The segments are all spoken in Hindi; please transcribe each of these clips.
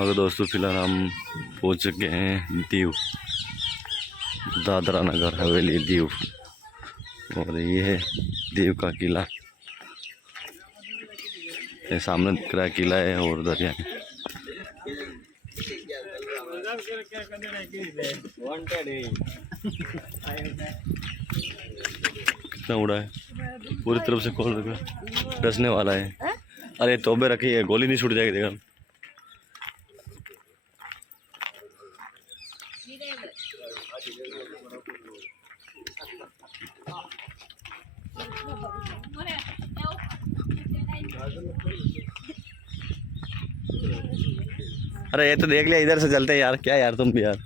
अगर दोस्तों फिलहाल हम पहुंच चुके हैं दीव, दादरा नगर हवेली दीव। और ये है दीव का किला, ये सामने दिख रहा है किला है और दरिया है। कितना उड़ा है, पूरी तरफ से खोल रखा, डसने वाला है। अरे तोबे रखी है, गोली नहीं छूट जाएगी देखा। अरे ये तो देख लिया, इधर से चलते हैं यार, क्या यार तुम भी यार।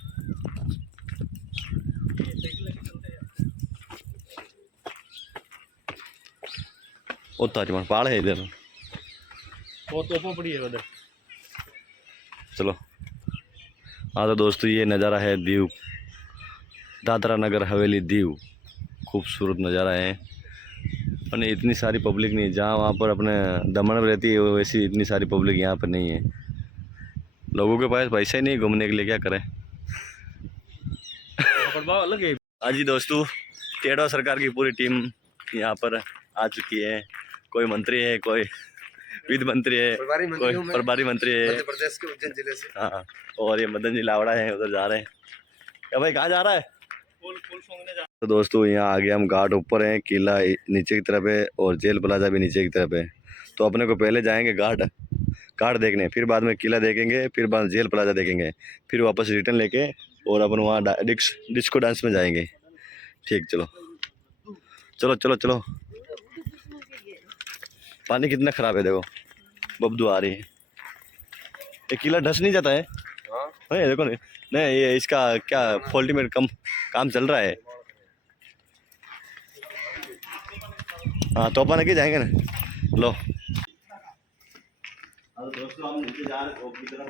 ओ ताजमहल पहाड़ है इधर, वो तो पड़ी है उधर। चलो हाँ तो दोस्तों ये नज़ारा है दीव, दादरा नगर हवेली दीव। खूबसूरत नज़ारा है और इतनी सारी पब्लिक नहीं है, जहाँ वहाँ पर अपने दमन में रहती है वैसी इतनी सारी पब्लिक यहाँ पर नहीं है। लोगों के पास पैसा ही नहीं घूमने के लिए, क्या करें। हाँ जी दोस्तों, टेढ़वा सरकार की पूरी टीम यहाँ पर आ चुकी है। कोई मंत्री है, कोई वित्त मंत्री है, कोई प्रभारी मंत्री है मध्य प्रदेश के उज्जैन जिले से। हाँ, और ये मदन जी लावड़ा है, उधर जा रहे हैं। क्या भाई कहाँ जा रहा है? तो दोस्तों यहाँ आगे हम घाट ऊपर हैं, किला नीचे की तरफ है और जेल प्लाजा भी नीचे की तरफ है। तो अपने को पहले जाएंगे घाट देखने, फिर बाद में किला देखेंगे, फिर बाद जेल प्लाजा देखेंगे, फिर वापस रिटर्न लेके और अपन वहाँ डिस्को डांस में जाएंगे। ठीक, चलो चलो चलो चलो। पानी कितना ख़राब है देखो, बब्दू आ रही है। ये किला ढस नहीं जाता है? हाँ देखो नहीं, नहीं ये इसका क्या फॉल्टी में काम चल रहा है। हाँ तो अपन आगे जाएंगे ना। लो दोस्तों हम नीचे जा रहे हैं की तरफ।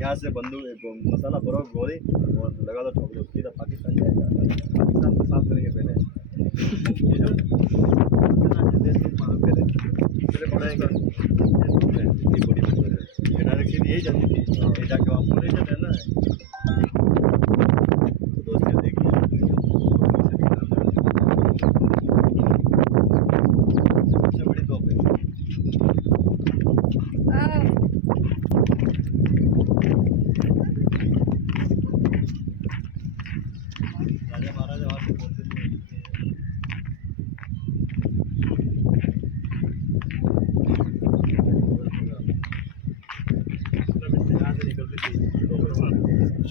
यहाँ से बंदूक मसाला भरो गोली और लगा दो ठोक दो, सीधा पाकिस्तान जाएगा। पाकिस्तान को साफ करेंगे पहले डायरेक्शन यही जाती थी, जाके वहाँ पूरे रहना है। दोस्त देखिए सबसे बड़ी तोप है।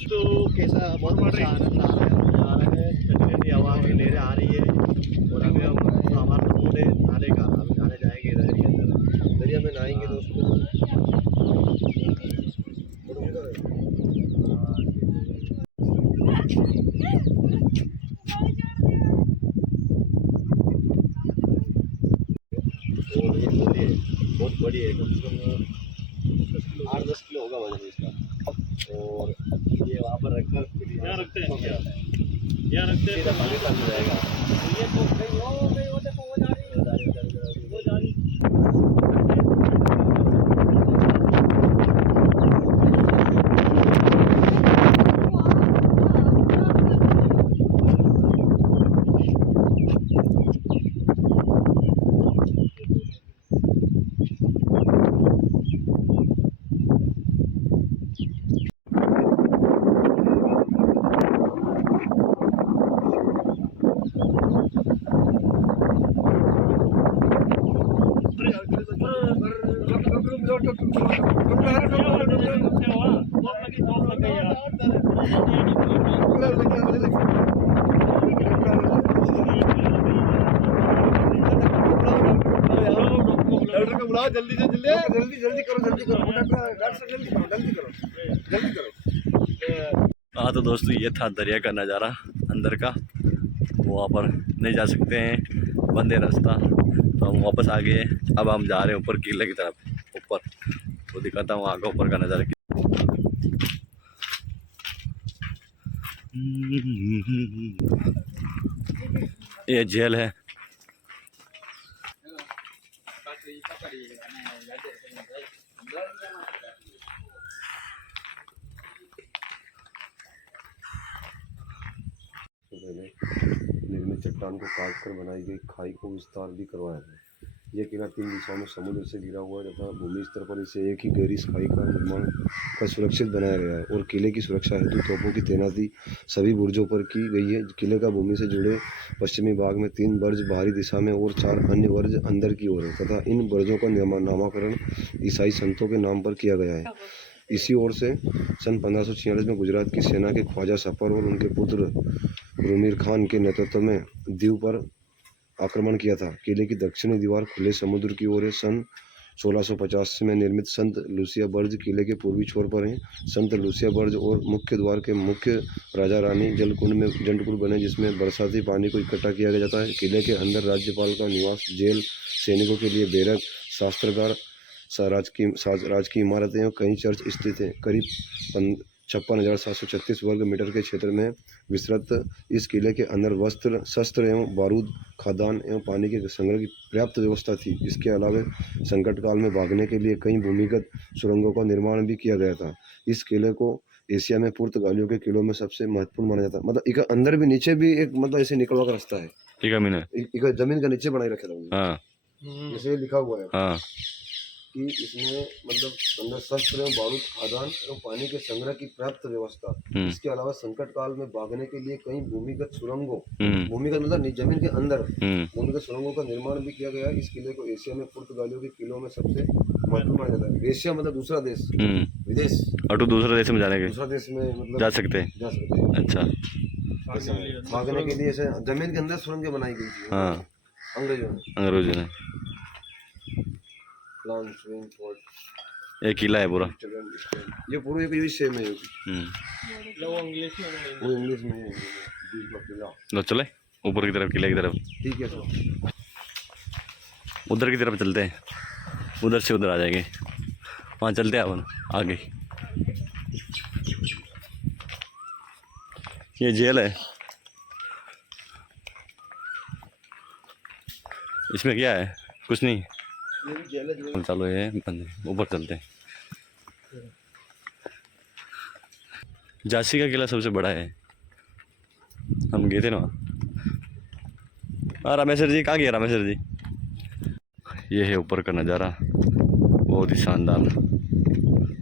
तो कैसा बहुत आनंद आ रहा है, ठंडी ठंडी हवा की लहरें आ रही है। और अभी हम हमारा मूड है नहाने का, हम नहाने जाएंगे दरिया के अंदर, दरिया में नहाएंगे दोस्तों। और ये नदी बहुत बड़ी है, कम से कम 8-10 किलो होगा वजन इसका। और ये वहाँ पर रखकर यहाँ रखते हैं क्या? यहाँ रखते हैं, पाकिस्तान में जाएगा। ये तो वो देखो वो जा रही है, वो जा रही है। बुलाओ जल्दी से जल्दी करो, जल्दी करो, जल्दी करो। हाँ तो दोस्तों ये था दरिया का नज़ारा अंदर का। वहाँ पर नहीं जा सकते हैं, बंद है रास्ता, तो हम वापस आ गए। अब हम जा रहे हैं ऊपर किले की तरफ ऊपर, तो दिखाता हूँ वहाँ का ऊपर का नज़ारा। ये जेल है। निर्मित चट्टान को काटकर बनाई गई खाई को विस्तार भी करवाया है। यह किला 3 दिशाओं में समुद्र से घिरा हुआ है तथा भूमि स्तर पर इसे एक ही गहरी खाई का निर्माण कर सुरक्षित बनाया गया है और किले की सुरक्षा हेतु तोपों की तैनाती सभी बुर्जों पर की गई है। किले का भूमि से जुड़े पश्चिमी भाग में 3 बुर्ज बाहरी दिशा में और 4 अन्य बुर्ज अंदर की ओर है तथा इन बुर्जों का नामकरण ईसाई संतों के नाम पर किया गया है। इसी ओर से सन 1546 में गुजरात की सेना के ख्वाजा सफर और उनके पुत्र रूमीर खान के नेतृत्व में दीव पर आक्रमण किया था। किले की दक्षिणी दीवार खुले समुद्र की ओर है। सन 1650 में निर्मित संत लूसिया बर्ज किले के पूर्वी छोर पर है। संत लूसिया बर्ज और मुख्य द्वार के मुख्य राजा रानी जलकुंड में जंडकुंड बने जिसमें बरसाती पानी को इकट्ठा किया जाता है। किले के अंदर राज्यपाल का निवास, जेल, सैनिकों के लिए बैरक, शास्त्रागार, राजकीय इमारतें और कई चर्च स्थित हैं। करीब 56,736 वर्ग मीटर के क्षेत्र में विस्तृत इस किले के अंदर वस्त्र, शस्त्र एवं बारूद, खाद्यान्न एवं पानी के संग्रह की पर्याप्त व्यवस्था थी। इसके अलावा संकट काल में भागने के लिए कई भूमिगत सुरंगों का निर्माण भी किया गया था। इस किले को एशिया में पुर्तगालियों के किलों में सबसे महत्वपूर्ण माना जाता है। मतलब एक अंदर भी नीचे भी एक मतलब ऐसे निकलवा का रास्ता है। एक जमीन का नीचे बनाई रखे था, जैसे लिखा हुआ है कि इसमें मतलब अंदर शस्त्र एवं बारूद, खाद्यान्न एवं पानी के संग्रह की पर्याप्त व्यवस्था। इसके अलावा संकट काल में भागने के लिए कई भूमिगत सुरंगों, भूमिगत मतलब जमीन के अंदर भूमिगत सुरंगों का निर्माण भी किया गया। इस किले को एशिया में पुर्तगालियों के किलों में सबसे महत्वपूर्ण माना जाता है। एशिया मतलब दूसरा देश, विदेश, और दूसरे देश में जाने के, दूसरा देश में मतलब जा सकते हैं। अच्छा, भागने के लिए जमीन के अंदर सुरंगें बनाई गई थी अंग्रेजों ने। एक किला है पूरा, ये पूरा एक विषय में है। वो इंग्लिश में है। लो चले ऊपर की तरफ, किले की तरफ। ठीक है, तो उधर की तरफ चलते हैं, उधर से उधर आ जाएंगे, वहाँ चलते हैं अपन आगे। ये जेल है, इसमें क्या है? कुछ नहीं, चलो ये ऊपर चलते हैं। झांसी का किला सबसे बड़ा है, हम गए थे ना। रामेश्वर जी कहाँ गया? रामेश्वर जी, ये है ऊपर का नज़ारा, बहुत ही शानदार।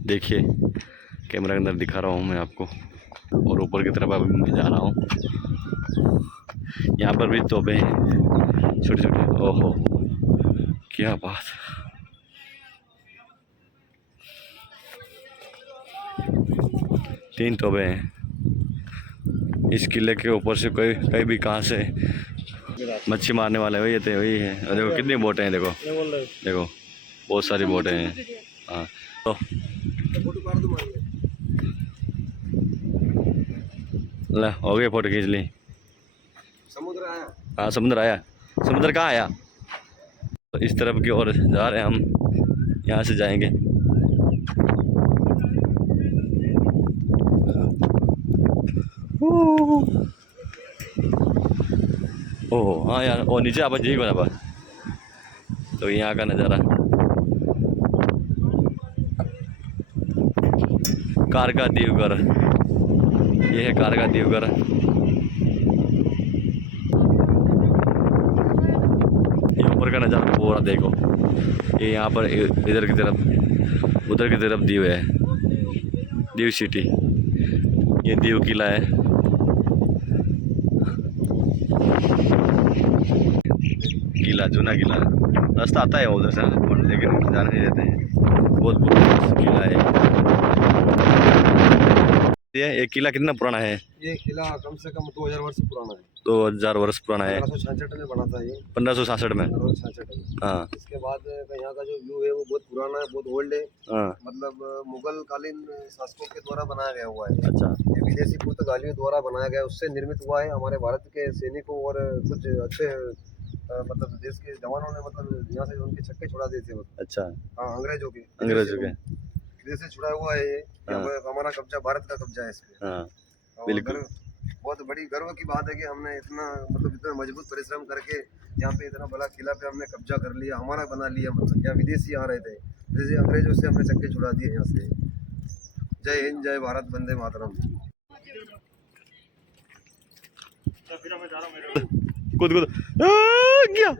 देखिए कैमरा के अंदर दिखा रहा हूँ मैं आपको, और ऊपर की तरफ अभी मैं जा रहा हूँ। यहाँ पर भी तोपे हैं छोटे छोटे। ओहो क्या बात, तीन तोबे हैं। इस किले के ऊपर से कोई कहीं भी कहाँ से मच्छी मारने वाले वही थे, वही है। और देखो कितनी बोटें हैं, देखो देखो बहुत सारी बोटें हैं। हाँ तो ले हो गए, फोटो खींच ली। समुद्र आया? हाँ समुद्र आया। समुद्र कहाँ आया? तो इस तरफ की ओर जा रहे हैं हम, यहाँ से जाएंगे। ओह हाँ यार, और नीचे आप यही बना पर, तो यहाँ का नज़ारा कारगा देवघर, ये है कारगा देवघर। ये ऊपर का नज़ारा पूरा देखो, ये यहाँ पर इधर की तरफ, उधर की तरफ दीव है, दीव सिटी, ये दीव किला है। किला, जूना किला, रास्ता आता है उधर से, लेकिन जाने नहीं देते हैं। बहुत पुराना किला है। ये किला कितना पुराना है? ये किला कम से कम 2000 वर्ष पुराना है। 2000 वर्ष पुराना है। 1566 में बना था ये। 1566 में। 1566 में। हाँ। इसके बाद यहाँ का जो व्यू है वो बहुत पुराना है, बहुत ओल्ड है। हाँ। मतलब मुगल कालीन शासकों के द्वारा बनाया गया हुआ है। अच्छा। ये विदेशी पुर्तगालियों द्वारा बनाया गया, उससे निर्मित हुआ है। हमारे भारत के सैनिकों और कुछ अच्छे मतलब देश के जवानों ने मतलब यहाँ से उनके छक्के छुड़ा दिए थे। अच्छा। हाँ, अंग्रेजों के विदेश से छुड़ा हुआ है ये। हमारा कब्जा, भारत का कब्जा है इसमें। हाँ, और बिल्कुल। बहुत बड़ी गर्व की बात है कि हमने इतना मतलब इतना मजबूत परिश्रम करके यहाँ पे इतना बड़ा किला पे हमने कब्जा कर लिया, हमारा बना लिया। मतलब यहाँ विदेशी आ रहे थे, जैसे अंग्रेजों से हमने चक्के छुड़ा दिए यहाँ से। जय हिंद, जय भारत, वंदे मातरम। कूद कूद गया।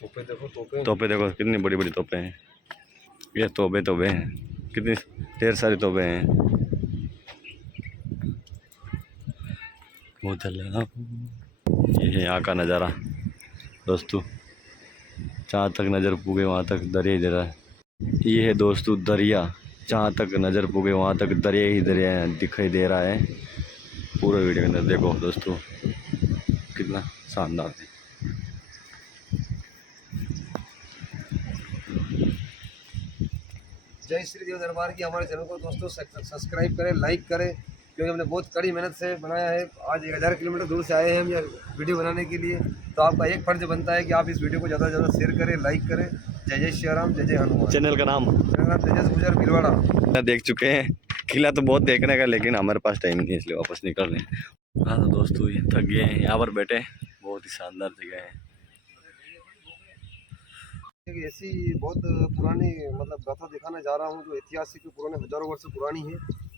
तोपे देखो, तोपे तोपे देखो कितनी बड़ी बड़ी तोपे हैं। ये तोबे हैं, कितनी ढेर सारी तोबे हैं। ये है यहाँ का नज़ारा दोस्तों। जहाँ तक नज़र पुगे वहाँ तक दरिया ही दरिया। ये है दोस्तों दरिया, जहाँ तक नज़र पुगे वहाँ तक दरिया ही दरिया दिखाई दे रहा है। पूरे वीडियो के अंदर देखो दोस्तों कितना शानदार है। जय श्री देव दरबार की। हमारे चैनल को दोस्तों सब्सक्राइब करें, लाइक करें, क्योंकि हमने बहुत कड़ी मेहनत से बनाया है। आज 1000 किलोमीटर दूर से आए हैं हम ये वीडियो बनाने के लिए। तो आपका एक फर्ज बनता है कि आप इस वीडियो को ज़्यादा से ज़्यादा शेयर करें, लाइक करें। जय जय श्री राम, जय जय हनुमान। चैनल का नाम तेजस गुजर भीलवाड़ा। देख चुके हैं। किला तो बहुत देखने का, लेकिन हमारे पास टाइम नहीं है, इसलिए वापस निकल रहे हैं। हाँ तो दोस्तों ये थक गए हैं, यहाँ पर बैठे। बहुत ही शानदार जगह है। ऐसी बहुत पुरानी मतलब गाथा दिखाने जा रहा हूँ जो ऐतिहासिक पुराने हजारों वर्ष पुरानी है।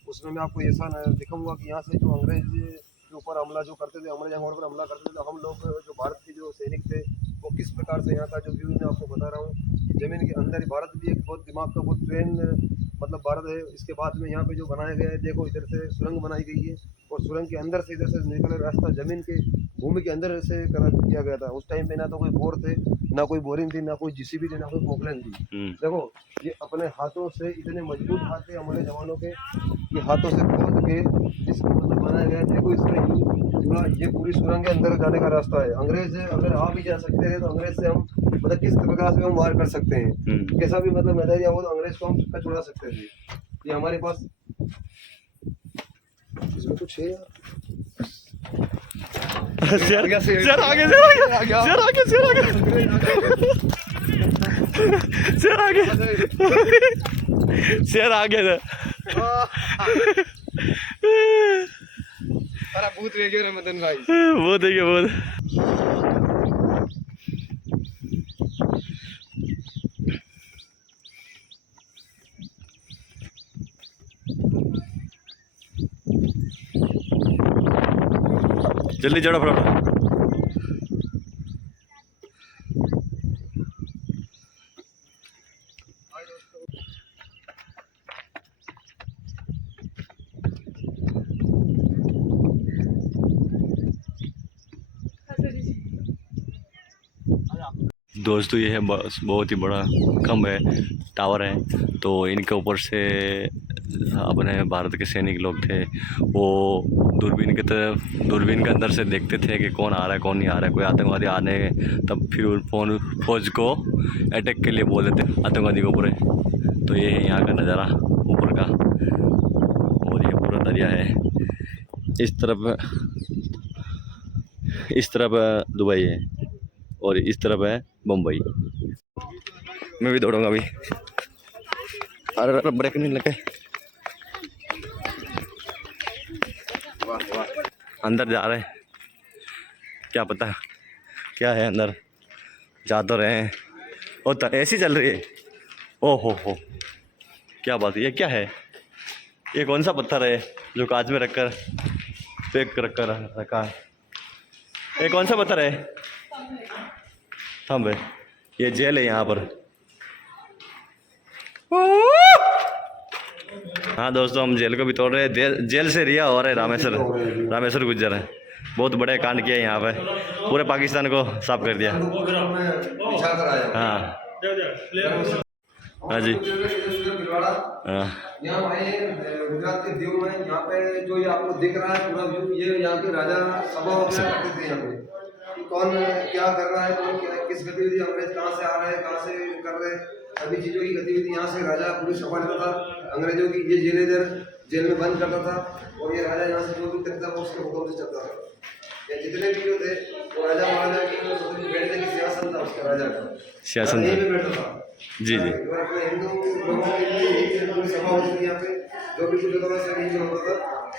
उसमें मैं आपको ऐसा दिखाऊंगा कि यहाँ से जो अंग्रेज के ऊपर हमला जो करते थे, अंग्रेज हमारे ऊपर हमला करते थे, तो हम लोग जो भारत के जो सैनिक थे वो किस प्रकार से यहाँ का जो व्यू मैं आपको बता रहा हूँ। जमीन के अंदर ही भारत भी एक बहुत दिमाग का बहुत ट्रेन मतलब भारत है। इसके बाद में यहाँ पे जो बनाया गया है, देखो इधर से सुरंग बनाई गई है और सुरंग के अंदर से इधर से निकले रास्ता जमीन के भूमि के अंदर से किया गया था। उस टाइम पे ना तो कोई बोर थे, ना कोई बोरिंग थी, ना कोई जीसीबी थी, ना कोई पोखलन थी। देखो ये अपने हाथों से इतने मजबूत हाथ थे हमारे जवानों के, ये हाथों से खोद के इसको मतलब बनाया गया। देखो इसमें ये पूरी सुरंग के अंदर जाने का रास्ता है। अंग्रेज अगर आ भी जा सकते हैं तो अंग्रेज से हम मतलब किस प्रकार से हम वार कर सकते हैं, कैसा भी मतलब नजरिया हो तो अंग्रेज को हम चक्का छुड़ा सकते थे। ये हमारे पास इसमें कुछ है यार। शेर आगे अरे भूत वेगे रे मदन भाई, वो देखिए बहुत। जल्दी चढ़ो फटाफट। दोस्तों ये है बस बहुत ही बड़ा खंभ है, टावर है। तो इनके ऊपर से अपने भारत के सैनिक लोग थे, वो दूरबीन की तरफ, दूरबीन के अंदर से देखते थे कि कौन आ रहा है कौन नहीं आ रहा है। कोई आतंकवादी आने तब फिर फौज को अटैक के लिए बोल देते आतंकवादी के ऊपर। तो ये है यहाँ का नज़ारा ऊपर का। और ये पूरा दरिया है। इस तरफ दुबई है और इस तरफ है मुंबई। मैं भी दौड़ूंगा अभी। अरे ब्रेक नहीं लगे। अंदर जा रहे हैं, क्या पता क्या है अंदर। जा तो रहे हैं। और तो ऐसी चल रही है। ओ हो क्या बात है। ये क्या है? ये कौन सा पत्थर है जो कांच में रखकर पैक रखा है? ये कौन सा पत्थर है? थंब है। ये जेल है यहाँ पर। हाँ दोस्तों हम जेल को भी तोड़ रहे हैं। जेल से रिहा हो रहे रामेश्वर गुज्जर है। बहुत बड़े कांड किया यहाँ पे, पूरे पाकिस्तान को साफ कर दिया। हाँ हाँ जी। भिलवाड़ा हाँ यहाँ आए हैं गुजरात के दीव में। यहाँ पे जो ये आपको दिख रहा है पूरा व्यू, ये यहाँ के राजा सभा वगैरह करते थे यहाँ पे कि कौन क्या कर रहा है, कौन क्या किस गतिविधि, अंग्रेज कहाँ से आ रहे हैं, कहाँ से कर रहे हैं, सभी चीज़ों की गतिविधि यहाँ से राजा पूरी सभा लेता था। अंग्रेजों की ये जेल इधर जेल में बंद करता था और ये राजा यहाँ से जो भी करता था उसके हुक्म से चलता था। ये जितने भी जो थे वो राजा महाराजा के बैठने की सियासत था उसका राजा का, शासन यहीं पे बैठता था। जी जी और अपने हिंदू लोगों के लिए एक पूरी सभा होती थी यहाँ पे, जो भी कुछ होता था सब यहीं होता था।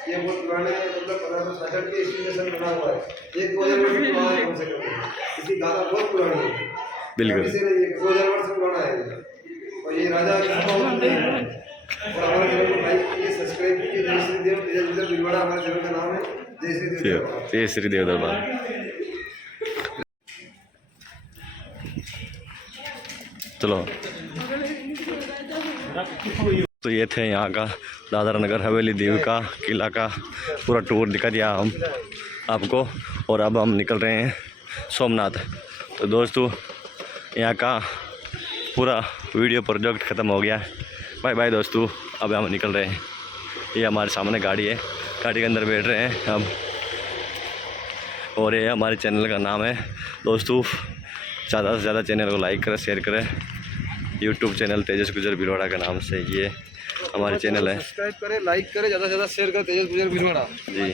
ये बहुत पुराने मतलब 1567 के ईस्वी में सन बना हुआ है, 1000 वर्ष पुराना है कम से कम। इसकी गाथा बहुत पुरानी है, बिल्कुल से नहीं है, 2000 वर्ष पुराना है ये। और ये राजा की सभा होती है। और हमारे चैनल को लाइक कीजिए, सब्सक्राइब कीजिए। जय श्री देव तेज गुजर भिलवाड़ा हमारे चैनल का नाम है। जय श्री देव। जय श्री देव दरबार। चलो तो ये थे यहाँ का दादरा नगर हवेली दीव का किला का पूरा टूर दिखा दिया हम आपको। और अब हम निकल रहे हैं सोमनाथ। तो दोस्तों यहाँ का पूरा वीडियो प्रोजेक्ट ख़त्म हो गया। बाय बाय दोस्तों, अब हम निकल रहे हैं। ये हमारे सामने गाड़ी है, गाड़ी के अंदर बैठ रहे हैं हम। और ये हमारे चैनल का नाम है दोस्तों। ज़्यादा से ज़्यादा चैनल को लाइक करें, शेयर करें। यूट्यूब चैनल तेजस गुजर भिलवाड़ा के नाम से ये हमारे चैनल है। सब्सक्राइब करें, लाइक करें, ज़्यादा से ज़्यादा शेयर करें तेजस गुजर भिलवाड़ा जी।